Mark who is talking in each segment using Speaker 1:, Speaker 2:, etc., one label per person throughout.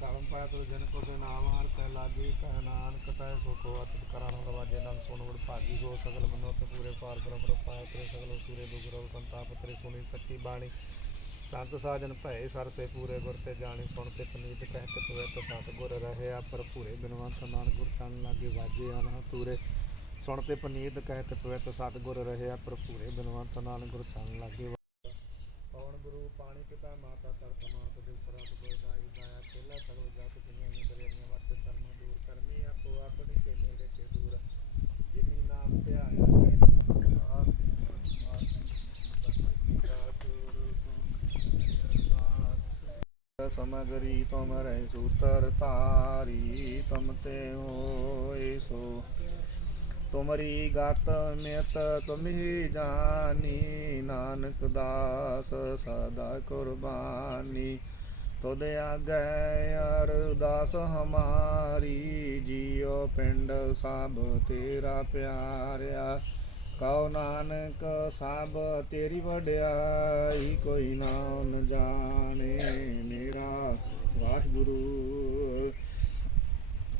Speaker 1: ਕਰਮ ਪਾਇਆ ਤੋ ਜਨ ਕੋ ਦੇ ਨਾਮ ਹਰ ਤੈ ਲਾਗੀ ਕਹਿ ਨਾਨਕ ਤੈ ਸੋ ਕੋ ਅਤ ਕਰਾਣਾ ਸੁਣ ਵੜ ਭਾਗੀ ਹੋ ਸਗਲ ਮਨੋਤ ਪੂਰੇ ਪਾਰ ਬ੍ਰਹਮ ਰਪਾਇ ਤੇਰੇ ਸਗਲ ਸੂਰੇ ਦੁਗਰਵ ਸੰਤਾਪ ਤੇਰੇ ਸੁਣੀ ਸੱਚੀ ਬਾਣੀ ਸੰਤ ਸਾਜਨ ਭਏ ਸਰਸੇ ਪੂਰੇ ਗੁਰ ਤੇ ਜਾਣੀ ਸੁਣ ਤੇ ਪਨੀਤ ਕਹਿ ਤੇ ਤੁਵੇ ਤੋ ਸਤ ਗੁਰ ਰਹੇ ਆ ਪਰ ਭੂਰੇ ਬਿਨਵੰਤ ਨਾਨ ਗੁਰ ਤਨ ਲਾਗੇ ਵਾਜੇ ਆਨ ਤੂਰੇ ਸੁਣ ਤੇ ਪਨੀਤ ਕਹਿ ਤੇ ਤੁਵੇ ਤੋ ਸਤ ਗੁਰ ਰਹੇ ਆ, ਪਰ ਭੂਰੇ ਬਿਨਵੰਤ ਗੁਰ ਤਨ ਲਾਗੇ। ਪਵਨ ਗੁਰੂ? ਪਾਣੀ ਪਿਤਾ, ਮਾਤਾ ਤਰਤ ਮਾਨ ਤੁਦੇ ਉਪਰ ਆਪ ਦਾਈ ਦਾਇਆ। ਪਹਿਲਾ ਸਰਵ ਜਤ ਜਿਨੀਆਂ ਹੀ ਬਰੇਰੀਆਂ ਵਰਤ ਧਰਮ ਦੂਰ ਕਰਮੀ ਆਪੋ ਆਪਣੀ ਕੇ ਨੇੜੇ ਤੇ ਦੂਰ। ਜਿਨੀ ਨਾਮ ਧਿਆਇਆ ਗਏ ਸਮਗਰੀ ਤੁਮਰੇ ਸੂਤਰ ਤਾਰੀ ਤੁਮ ਤੇ ਹੋਏ ਸੋ। ਤੁਮਰੀ ਗਤ ਮਿਤ ਤੁਮਹੀ ਜਾਨੀ, ਨਾਨਕ ਦਾਸ ਸਦਾ ਕੁਰਬਾਨੀ। ਤੁਧ ਆਗੈ ਅਰਦਾਸ ਹਮਾਰੀ, ਜੀਉ ਪਿੰਡ ਸਭ ਤੇਰਾ ਪਿਆਰਿਆ। ਕਉ ਨਾਨਕ ਸਭ ਤੇਰੀ ਵਡਿਆਈ, ਕੋਈ ਨਾਮ ਜਾਣੇ ਮੇਰਾ ਵਾਹਿਗੁਰੂ।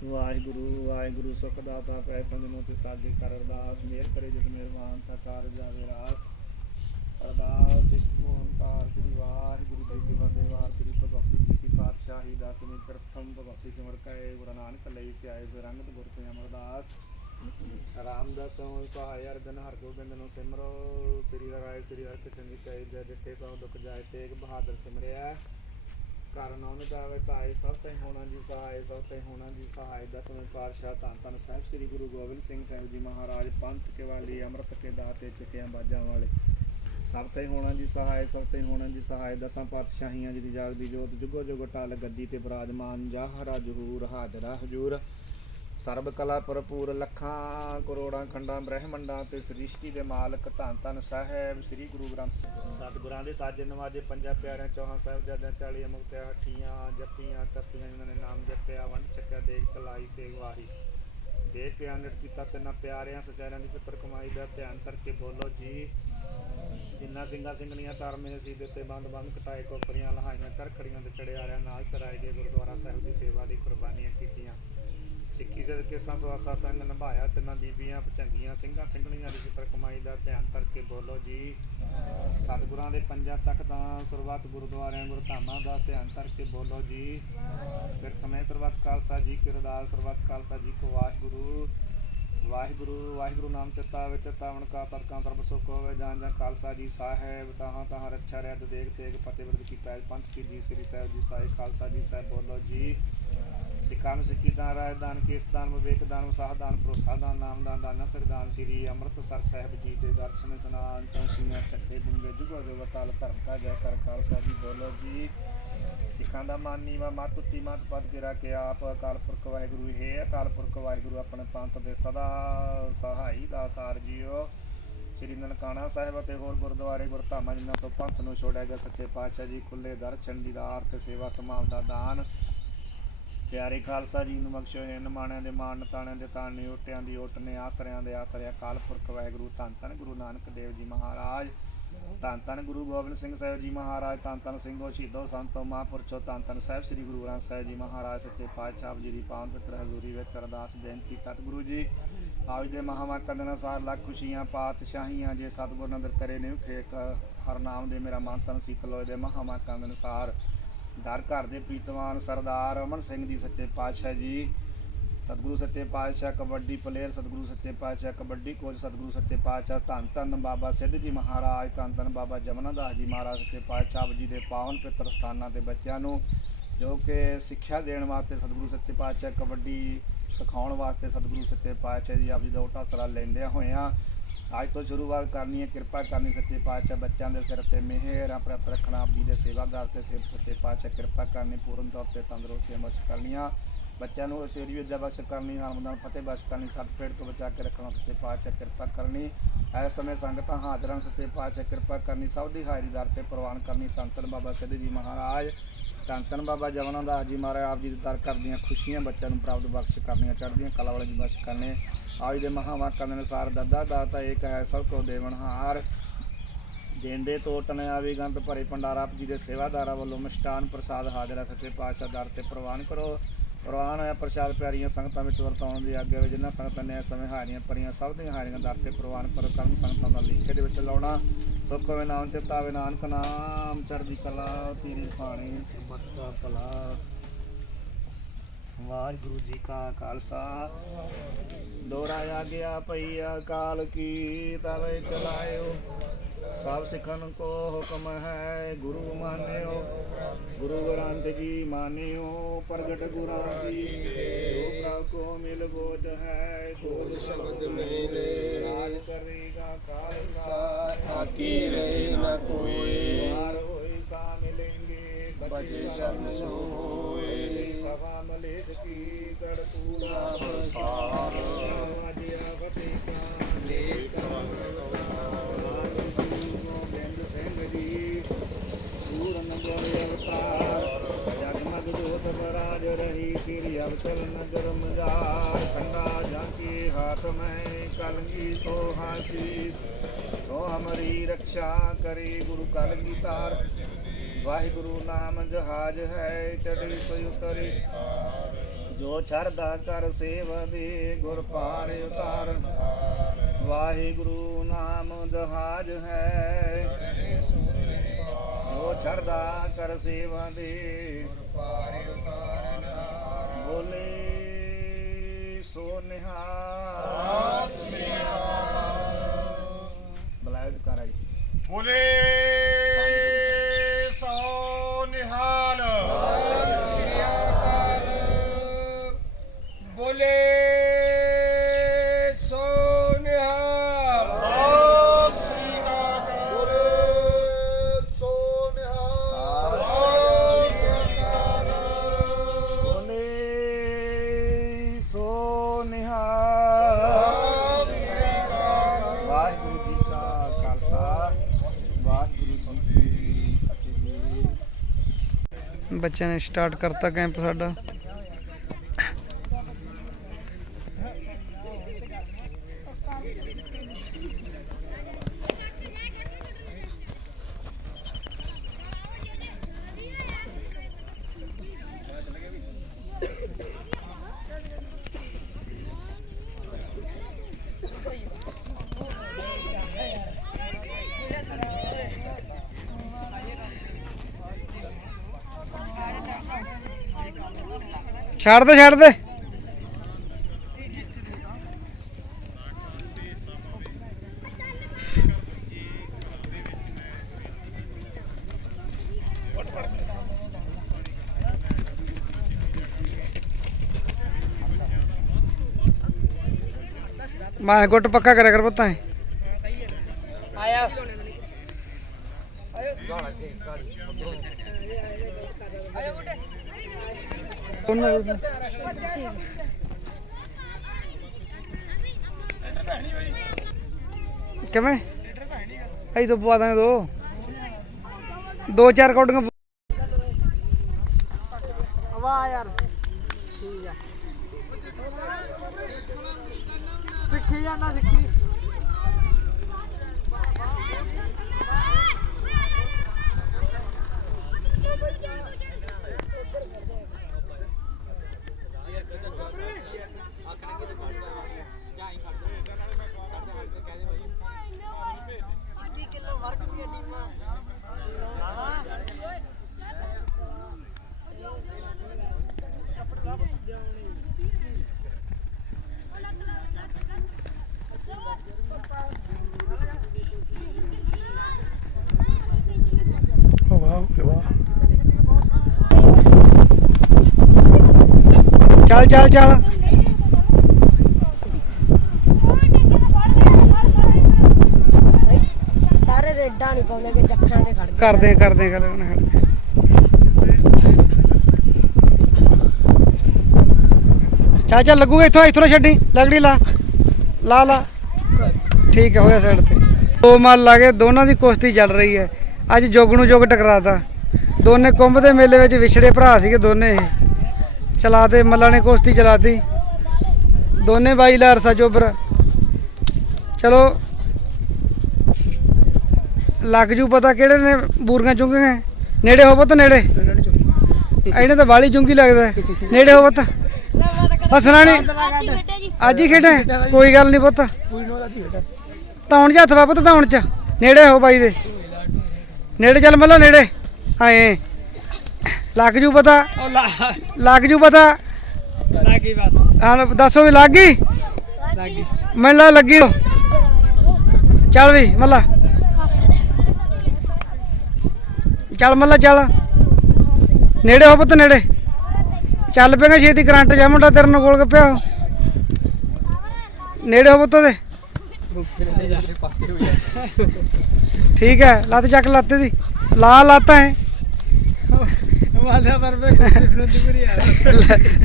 Speaker 1: ਵਾਹਿਗੁਰੂ ਵਾਹਿਗੁਰੂ ਸੁਖ ਦਾਤਾ ਪੈ ਪੰਜਨੋ ਤੇ ਸਾਜੇ ਕਰ ਅਰਦਾਸ। ਮੇਰ ਕਰੇ ਜਿਸ ਮਿਹਰਬਾਨ, ਤਾ ਕਰ ਜਾਵੇ ਰਾਸ ਅਰਦਾਸ ਇੱਕ ਓੰਕਾਰ ਸ੍ਰੀ ਵਾਹਿਗੁਰੂ ਜੀ ਕੀ ਫਤਿਹ ਵਾਰ ਸ੍ਰੀ ਭਗਵਤੀ ਜੀ ਕੀ ਪਾਤਸ਼ਾਹੀ ਦਸਵੇਂ ਪ੍ਰਥਮ ਭਗਵਤੀ ਸਿਮਰ ਕੈ ਗੁਰੂ ਨਾਨਕ ਲਈ ਤੇ ਆਏ ਗੁਰ ਤੇ ਅਮਰਦਾਸ ਰਾਮਦਾਸ ਹੋਇ ਸਹਾਇ ਅਰਜਨ ਹਰ ਗੋਬਿੰਦ ਨੂੰ ਸਿਮਰੋ। ਸ੍ਰੀ ਰਾਏ, ਸ੍ਰੀ ਹਰਿ ਚੰਗੀ ਚਾਹੀ ਜੈ ਦਿੱਤੇ ਸੋ ਦੁਖ ਜਾਏ, ਤੇਗ ਬਹਾਦਰ ਸਿਮਰਿਆ। ਕਾਰਨ ਉਹਨੇ ਦਾਵੇ ਭਾਈ ਸਭ ਤੇ ਹੋਣਾ ਜੀ ਸਹਾਇ ਸਭ ਤੇ ਹੋਣਾ ਜੀ ਸਹਾਇ। ਦਸਵੇਂ ਪਾਤਸ਼ਾਹ ਧੰਨ ਧੰਨ ਸਾਹਿਬ ਸ੍ਰੀ ਗੁਰੂ ਗੋਬਿੰਦ ਸਿੰਘ ਸਾਹਿਬ ਜੀ ਮਹਾਰਾਜ, ਪੰਥ ਕੇ ਵਾਲੀ, ਅੰਮ੍ਰਿਤ ਕੇ ਦਾਤੇ ਚਿੱਟਿਆਂ ਬਾਜਾਂ ਵਾਲੇ। ਸਭ ਤੇ ਹੋਣਾ ਜੀ ਸਹਾਇ ਸਭ ਤੇ ਹੋਣਾ ਜੀ ਸਹਾਇ। ਦਸਾਂ ਪਾਤਸ਼ਾਹੀਆਂ ਜੀ ਦੀ ਜਾਗਦੀ ਜੋਤ, ਜੁਗੋ ਜੁਗ ਟਾਲ ਗੱਦੀ ਤੇ ਬਿਰਾਜਮਾਨ ਜਾਹਰਾ ਜਹੂਰ ਹਾਜ਼ਰਾ ਹਜੂਰ। ਸਰਬ ਕਲਾ ਭਰਪੂਰ ਲੱਖਾਂ, ਕਰੋੜਾਂ, ਖੰਡਾਂ, ਬ੍ਰਹਿਮੰਡਾਂ ਤੇ ਸ੍ਰਿਸ਼ਟੀ ਦੇ ਮਾਲਕ ਧੰਨ ਧੰਨ ਸਾਹਿਬ ਸ੍ਰੀ ਗੁਰੂ ਗ੍ਰੰਥ ਸਾਹਿਬ। ਸਤਿਗੁਰਾਂ ਦੇ ਸਾਜੇ ਨਵਾਜੇ ਪੰਜਾਂ ਪਿਆਰਿਆਂ, ਚੌਹਾਂ ਸਾਹਿਬਜ਼ਾਦਿਆਂ ਚਾਲੀ ਮੁਕਤਿਆਂ ਹੱਠੀਆਂ ਜੱਪੀਆਂ, ਤੱਪੀਆਂ, ਜਿਨ੍ਹਾਂ ਨੇ ਨਾਮ ਜਪਿਆ, ਵੰਡ ਚੱਕਿਆ ਦੇਖ ਚਲਾਈ ਤੇ ਵਾਹੀ ਦੇਖ ਕੇ ਅਨਟ ਕੀਤਾ, ਤਿੰਨਾਂ ਪਿਆਰਿਆਂ, ਸਚਾਰਿਆਂ ਦੀ ਪਿੱਤਰ ਕਮਾਈ ਦਾ ਧਿਆਨ ਕਰਕੇ ਬੋਲੋ ਜੀ। ਜਿੰਨਾ ਸਿੰਘਾਂ ਸਿੰਘਣੀਆਂ ਧਰਮੇ ਸੀ ਦਿੱਤੇ ਬੰਦ ਬੰਦ ਕਟਾਏ ਕੋਪਰੀਆਂ ਲਹਾਈਆਂ ਤਰਖੜੀਆਂ ਤੇ ਚੜਿਆਰਿਆਂ ਨਾਲ ਚਰਾਏ ਗਏ ਗੁਰਦੁਆਰਾ ਸਾਹਿਬ ਦੀ ਸੇਵਾ ਦੀ ਕੁਰਬਾਨੀਆਂ ਕੀਤੀਆਂ। ਸਿੱਖੀ ਜਦ ਕੇਸਾਂ ਸੰਸਵਾਸਾ ਸੰਗ ਨਿਭਾਇਆ ਤਿੰਨਾਂ ਬੀਬੀਆਂ ਭਚੰਗੀਆਂ ਸਿੰਘਾਂ, ਸਿੰਘਣੀਆਂ ਦੀ ਪਿੱਤਰ ਕਮਾਈ ਦਾ ਧਿਆਨ ਕਰਕੇ ਬੋਲੋ ਜੀ। ਸਤਿਗੁਰਾਂ ਦੇ ਪੰਜਾਂ ਤੱਕ ਤਾਂ ਸਰਬੱਤ ਗੁਰਦੁਆਰਿਆਂ, ਗੁਰਧਾਮਾਂ ਦਾ ਧਿਆਨ ਕਰਕੇ ਬੋਲੋ ਜੀ। ਪ੍ਰਥਮੇ ਸਰਬੱਤ ਖਾਲਸਾ ਜੀ ਕੀ ਅਰਦਾਸ ਸਰਬੱਤ ਖਾਲਸਾ ਜੀ ਕੋ ਵਾਹਿਗੁਰੂ। ਵਾਹਿਗੁਰੂ ਵਾਹਿਗੁਰੂ ਨਾਮ ਚਿਤਾਵੇ ਵਿੱਚ ਤਾਵਣ ਕਾ ਸਤਕਾਂ ਸਰਬ ਸੁਖ ਹੋਵੇ ਜਾਂ ਜਾਂ ਖਾਲਸਾ ਜੀ ਸਾਹਿਬ, ਤਾਹਾਂ ਤਾਹਾਂ ਰੱਛਾ ਰਹਿਤ ਦੇਖ ਤੇਗ ਫਤਿਹਵਰਦ ਕੀ ਪੈਜ ਪੰਥ ਕੀ ਜੀ, ਸ੍ਰੀ ਸਾਹਿਬ ਜੀ ਸਾਹਿਬ, ਖਾਲਸਾ ਜੀ ਸਾਹਿਬ ਬੋਲੋ ਜੀ। ਸਿੱਖਾਂ ਨੂੰ ਸਿੱਖੀ ਦਾਨ, ਰਾਜ ਦਾਨ, ਕੇਸ ਦਾਨ, ਵਿਵੇਕ ਦਾਨ, ਵਸਾਹ ਦਾਨ, ਭਰੋਸਾ ਦਾਨ, ਨਾਮ ਦਾਨ ਦਾਨ ਨਸਕ ਸ੍ਰੀ ਅੰਮ੍ਰਿਤਸਰ ਸਾਹਿਬ ਜੀ ਦੇ ਦਰਸ਼ਨ, ਇਸ਼ਨਾਨ, ਚੌਂਕੀਆਂ ਛੱਡੇ ਡੂੰਗੇ ਜੁਗੋ ਜੁਗ ਕਾਲ ਧਰਮ ਕਾ ਜੈ ਕਰ ਖਾਲਸਾ ਜੀ, ਬੋਲੋ ਜੀ। ਸਿੱਖਾਂ ਦਾ ਮਾਨ, ਨੀਵਾ, ਮਤ ਉੱਤੀ ਮਤ, ਪਦ, ਗਿਰਾ ਕੇ ਆਪ ਅਕਾਲ ਪੁਰਖ ਵਾਹਿਗੁਰੂ ਹੈ ਅਕਾਲ ਪੁਰਖ ਵਾਹਿਗੁਰੂ ਆਪਣੇ ਪੰਥ ਦੇ ਸਦਾ ਸਹਾਈ ਦਾਤਾਰ ਜੀਓ। ਸ੍ਰੀ ਨਨਕਾਣਾ ਸਾਹਿਬ ਅਤੇ ਹੋਰ ਗੁਰਦੁਆਰੇ, ਗੁਰਧਾਮਾਂ, ਜਿਨ੍ਹਾਂ ਤੋਂ ਪੰਥ ਨੂੰ ਛੋੜਿਆ ਗਿਆ, ਸੱਚੇ ਪਾਤਸ਼ਾਹ ਜੀ ਖੁੱਲੇ ਦਰ, ਚੰਡੀਦਾਰ ਤੇ ਸੇਵਾ ਸੰਭਾਲ ਦਾ ਦਾਨ। ਪਿਆਰੇ ਖਾਲਸਾ ਜੀ ਨੂੰ ਬਖਸ਼ੋ ਹੈ ਨਿਮਾਣਿਆਂ ਦੇ, ਮਾਣ ਤਾਣਿਆਂ ਦੇ ਤਾਣੇ ਓਟਿਆਂ ਦੀ ਓਟ ਨੇ, ਆਸਰਿਆਂ ਦੇ ਆਸਰੇ ਕਾਲ ਪੁਰਖ ਵਾਹਿਗੁਰੂ, ਧੰਨ ਧੰਨ ਗੁਰੂ ਨਾਨਕ ਦੇਵ ਜੀ ਮਹਾਰਾਜ। ਧੰਨ ਧੰਨ ਗੁਰੂ ਗੋਬਿੰਦ ਸਿੰਘ ਸਾਹਿਬ ਜੀ ਮਹਾਰਾਜ, ਧੰਨ ਧੰਨ ਸਿੰਘੋ, ਸ਼ਹੀਦੋ ਸੰਤੋ, ਮਹਾਂਪੁਰਸ਼ੋ, ਧੰਨ ਧੰਨ ਸਾਹਿਬ ਸ੍ਰੀ ਗੁਰੂ ਗ੍ਰੰਥ ਸਾਹਿਬ ਜੀ ਮਹਾਰਾਜ, ਸੱਚੇ ਪਾਤਸ਼ਾਹ ਜੀ ਦੀ ਪਾਵਨ ਪਵਿੱਤਰ ਹਜ਼ੂਰੀ ਵਿੱਚ ਅਰਦਾਸ, ਬੇਨਤੀ, ਸਤਿਗੁਰੂ ਜੀ। ਆਜ ਦੇ ਮਹਾਵਾਕਾਂ ਦੇ ਅਨੁਸਾਰ ਲੱਖ ਖੁਸ਼ੀਆਂ, ਪਾਤਸ਼ਾਹੀਆਂ ਜੇ ਸਤਿਗੁਰ ਨਦਰ ਕਰੇ ਨੇ ਖੇਕ ਹਰ ਨਾਮ ਦੇ ਮੇਰਾ ਮਨ ਤਨ ਸਿੱਖ ਲੋਏ ਦੇ ਮਹਾਵਾਕਾਂ ਦੇ ਅਨੁਸਾਰ ਦਰ ਘਰ ਦੇ ਪ੍ਰੀਤਵਾਨ ਸਰਦਾਰ ਅਮਨ ਸਿੰਘ ਜੀ ਸੱਚੇ ਪਾਤਸ਼ਾਹ ਜੀ, ਸਤਿਗੁਰੂ ਸੱਚੇ ਪਾਤਸ਼ਾਹ, ਕਬੱਡੀ ਪਲੇਅਰ ਸਤਿਗੁਰੂ ਸੱਚੇ ਪਾਤਸ਼ਾਹ, ਕਬੱਡੀ ਕੋਚ ਸਤਿਗੁਰੂ ਸੱਚੇ ਪਾਤਸ਼ਾਹ, ਧੰਨ ਧੰਨ ਬਾਬਾ ਸਿੱਧ ਜੀ ਮਹਾਰਾਜ, ਧੰਨ ਧੰਨ ਬਾਬਾ ਜਮਨਾ ਦਾਸ ਜੀ ਮਹਾਰਾਜ ਸੱਚੇ ਪਾਤਸ਼ਾਹ, ਆਪ ਜੀ ਦੇ ਪਾਵਨ ਪਿੱਤਰ ਸਥਾਨਾਂ ਦੇ ਬੱਚਿਆਂ ਨੂੰ, ਜੋ ਕਿ ਸਿੱਖਿਆ ਦੇਣ ਵਾਸਤੇ ਸਤਿਗੁਰੂ ਸੱਚੇ ਪਾਤਸ਼ਾਹ, ਕਬੱਡੀ ਸਿਖਾਉਣ ਵਾਸਤੇ ਸਤਿਗੁਰੂ ਸੱਚੇ ਪਾਤਸ਼ਾਹ ਜੀ ਆਪ ਜੀ ਦਾ ਓਟਾ ਸਰਾ ਲੈਂਦੇ ਹੋਇਆਂ ਅੱਜ ਤੋਂ ਸ਼ੁਰੂਆਤ ਕਰਨੀ ਹੈ, ਕਿਰਪਾ ਕਰਨੀ ਸੱਚੇ ਪਾਤਸ਼ਾਹ ਬੱਚਿਆਂ ਦੇ ਸਿਰ ਤੇ ਮਿਹਰ ਪ੍ਰਾਪਤ ਰੱਖਣਾ ਆਪ ਜੀ ਦੇ ਸੇਵਾਦਾਰ ਤੇ ਸਿਰ ਸੱਚੇ ਪਾਤਸ਼ਾਹ, ਕਿਰਪਾ ਕਰਨੀ, ਪੂਰਨ ਤੌਰ ਤੇ ਤੰਦਰੁਸਤੀਆਂ ਬਖਸ਼ ਕਰਨੀਆਂ। ਬੱਚਿਆਂ ਨੂੰ ਤੇਰੀ ਵਿਦਿਆ ਬਖਸ਼ ਕਰਨੀ ਹਰਮਦਾਨ ਫਤਿਹ ਬਖਸ਼ ਕਰਨੀ ਸੱਤ ਪੇੜ ਤੋਂ ਬਚਾ ਕੇ ਰੱਖਣਾ ਸੱਚੇ ਪਾਤਸ਼ਾਹ, ਕਿਰਪਾ ਕਰਨੀ। ਇਸ ਸਮੇਂ ਸੰਗਤਾਂ ਹਾਜ਼ਰਾਂ ਸੱਚੇ ਪਾਤਸ਼ਾਹ, ਕਿਰਪਾ ਕਰਨੀ, ਸਭ ਦੀ ਹਾਜ਼ਰੀ ਦਰ ਤੇ ਪ੍ਰਵਾਨ ਕਰਨੀ, ਧੰਨ ਧੰਨ ਬਾਬਾ ਸਿੱਧ ਜੀ ਮਹਾਰਾਜ। ਧੰਨ ਧੰਨ ਬਾਬਾ ਜਵਨਾ ਦਾਸ ਜੀ ਮਹਾਰਾਜ ਆਪ ਜੀ ਦੇ ਦਰ ਕਰਦੀਆਂ ਖੁਸ਼ੀਆਂ, ਬੱਚਿਆਂ ਨੂੰ ਪ੍ਰਾਪਤ ਬਖਸ਼ ਕਰਨੀਆਂ ਚੜ੍ਹਦੀਆਂ ਕਲਾ ਵਾਲੇ ਜੀ ਬਖਸ਼ ਕਰਨੇ। ਆਜ ਦੇ ਮਹਾਵਾਕਾਂ ਦੇ ਅਨੁਸਾਰ ਦੱਦਾ ਦਾਤਾ ਏਕ ਹੈ ਸਭ ਕੋ ਦੇਵਨਹਾਰ ਦੇਂਦੇ ਤੋਟਨ ਆਵੇ ਗੰਤ ਭਰੇ ਭੰਡਾਰਾ, ਆਪ ਜੀ ਦੇ ਸੇਵਾਦਾਰਾਂ ਵੱਲੋਂ ਮਿਸ਼ਟਾਨ ਪ੍ਰਸਾਦ ਹਾਜ਼ਰ ਹੈ ਸੱਚੇ ਪਾਤਸ਼ਾਹ ਦਰ ਤੇ ਪ੍ਰਵਾਨ ਕਰੋ। ਪ੍ਰਵਾਨ ਹੋਇਆ ਪ੍ਰਸ਼ਾਦ ਪਿਆਰੀਆਂ ਸੰਗਤਾਂ ਵਿੱਚ ਵਰਤਾਉਣ ਦੀ ਆਗਿਆ ਵਿੱਚ, ਜਿਨ੍ਹਾਂ ਸੰਗਤਾਂ ਨੇ ਇਸ ਸਮੇਂ ਹਾਰੀਆਂ ਪਰੀਆਂ ਸਭ ਦੀਆਂ ਹਾਰੀਆਂ ਦਰ ਤੇ ਪ੍ਰਵਾਨ ਕਰੋ ਕਰਮ ਸੰਗਤਾਂ ਦਾ ਲਿਖੇ ਦੇ ਵਿੱਚ ਲਾਉਣਾ। ਸੁਖ ਹੋਵੇ ਨਾਮ ਤੇ ਤਾਵੇ ਨਾਨਕ ਨਾਮ, ਚੜ੍ਹਦੀ ਕਲਾ ਤੇਰੀ ਬਾਣੀ ਮੱਤਾ ਭਲਾ। ਵਾਹਿਗੁਰੂ ਜੀ ਕਾ ਖਾਲਸਾ। ਦੋਹਰਾਇਆ ਗਿਆ ਪਈ ਅਕਾਲ ਕੀ, ਤਵੇ ਚਲਾਇਓ। ਸਭ ਸਿੱਖਨ ਕੋ ਹੁਕਮ ਹੈ ਗੁਰੂ ਮਾਨਿਓ ਗੁਰੂ ਗ੍ਰੰਥ ਜੀ ਮਾਨਿਓ ਪ੍ਰਗਟ ਗੁਰਾਂ ਦੀ ਜੋ ਪ੍ਰਭ ਕੋ ਮਿਲ ਬੋਧ ਹੈ ਕੋਲ ਸ਼ਬਦ ਮੇਰੇ। ਰਾਜ ਕਰੇਗਾ ਖਾਲਸਾ
Speaker 2: ਆਕੀ ਰਹੇ ਨਾ ਕੋਈ।
Speaker 1: ਵਾਰ ਹੋਈ ਸਾ ਮਿਲेंगे
Speaker 2: ਬਚੇ ਸ਼ਰਨ ਸੋ ਹੋਏ
Speaker 1: ਸਭਾ ਮਲੇਸ਼ ਕੀ ਗੜ ਤੂੜਾ
Speaker 2: ਪ੍ਰਸਾਰ
Speaker 1: ਪੂਰਨ ਗੋਰੇ ਨਗਰ ਮਜਾਰ ਖੰਡਾ ਜਾਂਕੀ ਹਾਥ ਮੈਂ ਕਲਗੀ ਸੋ ਹਾਸੀ ਸੋ ਹਮਰੀ ਰੱਖਿਆ ਕਰੀ ਗੁਰੂ ਕਲਗੀ ਤਾਰ ਵਾਹਿਗੁਰੂ ਨਾਮ ਜਹਾਜ ਹੈ ਚੜੀ ਸੋਈ ਉਤਰੀ ਜੋ ਛੜਦਾ ਕਰ ਸੇਵਾ ਦੇ ਗੁਰ ਪਾਰ ਉਤਾਰ ਵਾਹਿਗੁਰੂ ਨਾਮ ਜਹਾਜ ਹੈ ਜੋ ਛਰਦਾ ਕਰ ਸੇਵਾ ਦੇ। ਬੋਲੇ ਸੋ ਨਿਹਾਲ ਬਲਾਇ ਕਰਾ ਜੀ
Speaker 2: ਬੋਲੇ।
Speaker 3: ਬੱਚਿਆਂ ਨੇ ਸਟਾਰਟ ਕਰਤਾ ਕੈਂਪ ਸਾਡਾ। ਛੱਡ ਦੇ ਛੱਡ ਦੇ। ਮੈਂ ਗੁੱਟ ਪੱਕਾ ਕਰਿਆ ਕਰ ਪੁੱਤਾਂ ਆਇਆ। ਕਿਵੇਂ? ਅਸੀਂ ਤਾਂ ਪਵਾ ਦਾਂਗੇ ਦੋ। ਦੋ ਚਾਰ ਕੌਡੀਆਂ ਵਾਹ ਯਾਰ। ਠੀਕ ਆ। ਸਿੱਖੀ ਜਾਣਾ ਸਿੱਖੀ। ਵਾਹ ਚੱਲ ਚੱਲ ਚੱਲ।
Speaker 4: ਸਾਰੇ ਰੇਡਾਂ ਨਹੀਂ ਪਾਉਂਦੇ ਕਿ ਜੱਫਿਆਂ ਤੇ ਖੜ
Speaker 3: ਕਰਦੇ ਕਰਦੇ ਗੱਲ ਉਹਨਾਂ ਨਾਲ ਚੱਲ ਚੱਲ ਲੱਗੂਗਾ ਇੱਥੋਂ ਇੱਥੋਂ ਨਾ ਛੱਡੀ ਲਗੜੀ ਲਾ ਲਾ ਲਾ। ਠੀਕ ਹੈ ਹੋਇਆ ਸਾਈਡ ਤੇ। ਦੋ ਮੱਲ ਲਾ ਕੇ ਦੋਨਾਂ ਦੀ ਕੁਸ਼ਤੀ ਚੱਲ ਰਹੀ ਹੈ। ਅੱਜ ਜੁਗ ਨੂੰ ਜੁਗ ਟਕਰਾਤਾ। ਦੋਨੇ ਕੁੰਭ ਦੇ ਮੇਲੇ ਵਿੱਚ ਵਿਛੜੇ ਭਰਾ ਸੀਗੇ ਦੋਨੇ ਇਹ। ਚਲਾਤੇ ਮੱਲਾ ਨੇ ਕੁਸ਼ਤੀ ਚਲਾਤੀ। ਦੋਨੇ ਬਾਈ ਲਾਰਸਾ ਚੋਬਰ ਚਲੋ। ਲੱਗ ਜੂ ਪਤਾ ਕਿਹੜੇ ਨੇ ਬੂਰੀਆਂ ਚੁੰਗੀਆਂ। ਨੇੜੇ ਹੋ ਪੁੱਤ ਨੇੜੇ। ਇਹਨੇ ਤਾਂ ਬਾਲੀ ਚੁੰਗੀ ਲੱਗਦਾ। ਨੇੜੇ ਹੋ ਪੁੱਤ। ਹਸਣਾ ਨਹੀਂ ਅੱਜ ਹੀ ਖੇਡਾਂ? ਕੋਈ ਗੱਲ ਨਹੀਂ ਪੁੱਤ। ਚ ਹੱਥ ਵਾ ਪੁੱਤ ਤੌਣ ਚ। ਨੇੜੇ ਹੋ ਬਾਈ ਦੇ। ਨੇੜੇ ਚੱਲ ਮੱਲਾ ਨੇੜੇ। ਆਏ। ਲੱਗ ਜੂ ਪਤਾ। ਲੱਗ ਜੂ ਪਤਾ।
Speaker 1: ਲੱਗੀ ਬਸ।
Speaker 3: ਹਾਂ ਦੱਸੋ ਵੀ ਲੱਗ ਗਈ?
Speaker 1: ਲੱਗੀ
Speaker 3: ਮੈਨੂੰ ਲਾ ਲੱਗੀ। ਚੱਲ ਵੀ ਮੱਲਾ। ਚੱਲ ਮੱਲਾ ਚੱਲ। ਨੇੜੇ ਹੋ ਪੁੱਤ ਨੇੜੇ। ਚੱਲ ਪਏਗਾ ਛੇਤੀ ਕਰੰਟ ਜਾ ਮੁੰਡਾ ਤੇਰੇ ਨੂੰ ਗੋਲ ਗੱਪਿਆ। ਨੇੜੇ ਹੋ ਪੁੱਤ ਉਹਦੇ। ਠੀਕ ਹੈ ਲੱਤ ਚੱਕ ਲੱਤੇ ਦੀ ਲਾ ਲਾਤਾ ਹੈ
Speaker 1: ਵਾਲਾ ਪਰ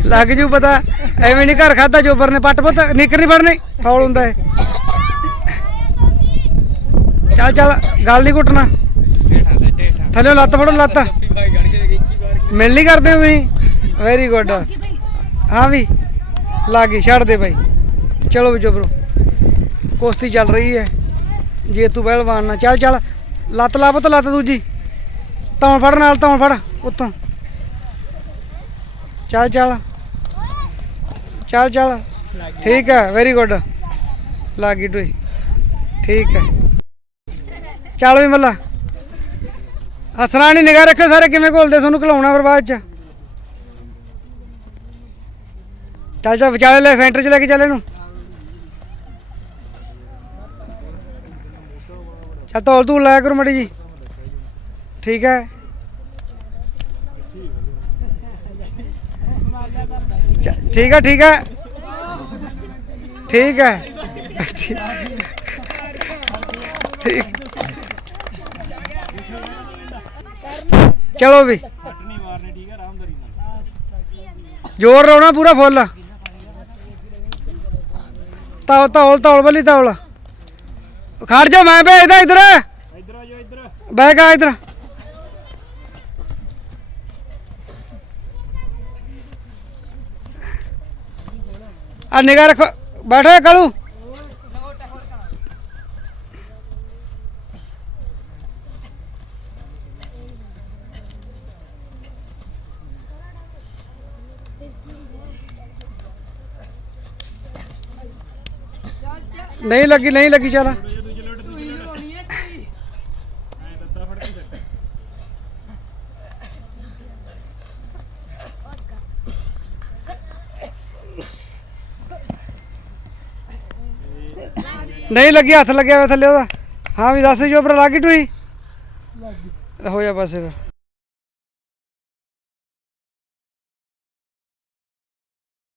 Speaker 3: ਲੱਗ ਜੂ ਪਤਾ ਐਵੇਂ ਨਹੀਂ ਘਰ ਖਾਦਾ ਜੋਬਰ ਨੇ ਪੱਟ ਪੁੱਤ ਨਿਕਰ ਨਹੀਂ ਫੜਨੀ ਫੌਲ ਹੁੰਦਾ ਹੈ ਚੱਲ ਚੱਲ ਗੱਲ ਨਹੀਂ ਘੁੱਟਣਾ ਥੱਲੇ ਲੱਤ ਫੜੋ ਲੱਤ।
Speaker 1: ਭਾਈ
Speaker 3: ਮਿਲ ਨਹੀਂ ਕਰਦੇ ਤੁਸੀਂ। ਵੈਰੀ ਗੁੱਡ ਹਾਂ ਵੀ ਲੱਗ ਛੱਡ ਦੇ ਬਾਈ। ਚਲੋ ਵੀ ਜੋਬਰੋ ਕੁਸ਼ਤੀ ਚੱਲ ਰਹੀ ਹੈ। ਜੇ ਤੂੰ ਪਹਿਲਵਾਨ ਨਾ, ਚੱਲ ਚੱਲ। ਲੱਤ ਲਾ ਪੁੱਤ ਲੱਤ ਦੂਜੀ। ਤੌਣ ਫੜ ਨਾਲ ਤੌਣ ਫੜ ਉੱਤੋਂ। ਚੱਲ ਚੱਲ। ਚੱਲ ਚੱਲ। ਠੀਕ ਹੈ ਵੈਰੀ ਗੁੱਡ ਲੱਗ ਗਈ ਟੋਈ। ਠੀਕ ਹੈ। ਚੱਲ ਵੀ ਮੱਲਾ। ਹਸਣਾ ਨਹੀਂ ਨਿਗਾਹ ਰੱਖਿਓ ਸਾਰੇ, ਕਿਵੇਂ ਘੋਲਦੇ ਤੁਹਾਨੂੰ ਖਿਲਾਉਣਾ ਫਿਰ ਬਾਅਦ ਚ। ਚੱਲ ਚੱਲ, ਵਿਚਾਲੇ ਲੈ, ਸੈਂਟਰ ਚ ਲੈ ਕੇ ਚੱਲ ਇਹਨੂੰ। ਚੱਲ ਤੌਲ ਤੂੰ ਲਾਇਆ ਕਰੋ ਮੜੀ ਜੀ। ਠੀਕ ਹੈ। ਠੀਕ ਹੈ ਠੀਕ ਹੈ। ਠੀਕ ਹੈ। ਠੀਕ। ਚਲੋ ਵੀ। ਜ਼ੋਰ ਲਾਉਣਾ ਪੂਰਾ ਫੁੱਲ। ਤੌਲ ਤੌਲ ਤੌਲ ਬਲੀ ਤੌਲ। ਖੜ ਜਾ ਮੈਂ ਭੇਜਦਾ ਇਧਰ।
Speaker 1: ਇੱਧਰ ਆ ਜਾਓ ਇੱਧਰ।
Speaker 3: ਬੈਗ ਆ ਇਧਰ। ਆ ਨਿਗਾਹ ਰੱਖੋ। ਬੈਠੋ ਕਾਲੂ। ਨਹੀਂ ਲੱਗੀ ਨਹੀਂ ਲੱਗੀ ਚੱਲ
Speaker 1: ਦੂਜੇ ਲੋਟ ਦੂਜੇ ਲੋਟ ਐ ਦਿੱਤਾ ਫੜ ਕੇ ਚੱਕ
Speaker 3: ਨਹੀਂ ਲੱਗੀ ਹੱਥ ਲੱਗਿਆ ਹੋਇਆ ਥੱਲੇ ਉਹਦਾ। ਹਾਂ ਵੀ ਦੱਸ ਜੋ ਪਰ ਲੱਗੀ ਟੂਈ ਹੋ ਜਾ ਬਸ ਫਿਰ।